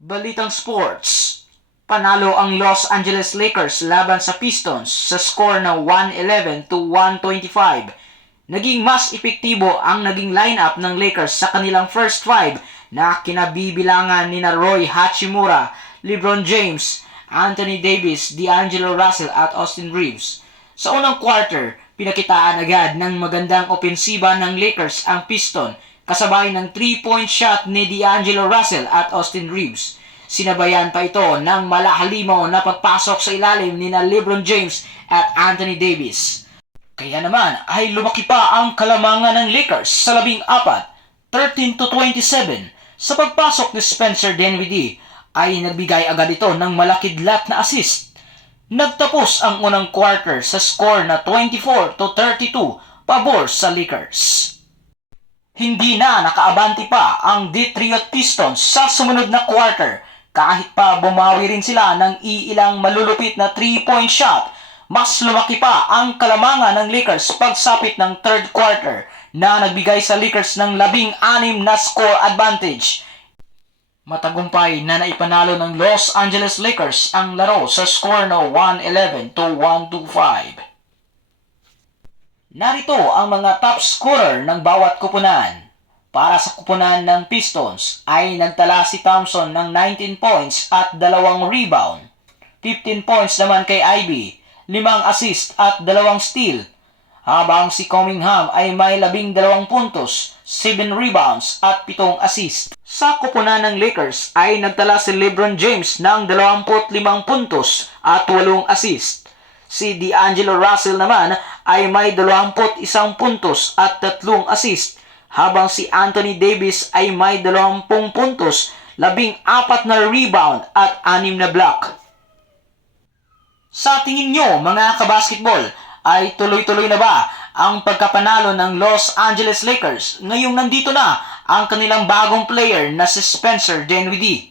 Balitang Sports. Panalo ang Los Angeles Lakers laban sa Pistons sa score na 111-125. Naging mas epektibo ang naging lineup ng Lakers sa kanilang first five na kinabibilangan ni Roy Hachimura, LeBron James, Anthony Davis, D'Angelo Russell at Austin Reeves. Sa unang quarter, pinakitaan agad ng magandang opensiba ng Lakers ang Piston kasabay ng 3-point shot ni D'Angelo Russell at Austin Reeves. Sinabayan pa ito ng malahalimaw na pagpasok sa ilalim ni LeBron James at Anthony Davis. Kaya naman ay lumaki pa ang kalamangan ng Lakers sa 14, 13-27. Sa pagpasok ni Spencer Dinwiddie ay nagbigay agad ito ng malakidlat na assist. Nagtapos ang unang quarter sa score na 24-32 pabor sa Lakers. Hindi na nakaabante pa ang Detroit Pistons sa sumunod na quarter kahit pa bumawi rin sila ng iilang malulupit na 3-point shot. Mas lumaki pa ang kalamangan ng Lakers pagsapit ng third quarter na nagbigay sa Lakers ng 16 na score advantage. Matagumpay na naipanalo ng Los Angeles Lakers ang laro sa score na 111-125. Narito ang mga top scorer ng bawat kupunan. Para sa kupunan ng Pistons ay nagtala si Thompson ng 19 points at 2 rebound. 15 points naman kay Ivy, 5 assist at 2 steal. Habang si Cunningham ay may 12 puntos, 7 rebounds at 7 assist. Sa kupunan ng Lakers ay nagtala si LeBron James ng 25 puntos at 8 assist. Si D'Angelo Russell naman ay may 21 puntos at 3 assist, habang si Anthony Davis ay may 20 puntos, 14 na rebound at 6 na block. Sa tingin nyo mga kabasketball, ay tuloy-tuloy na ba ang pagkapanalo ng Los Angeles Lakers ngayong nandito na ang kanilang bagong player na si Spencer Dinwiddie?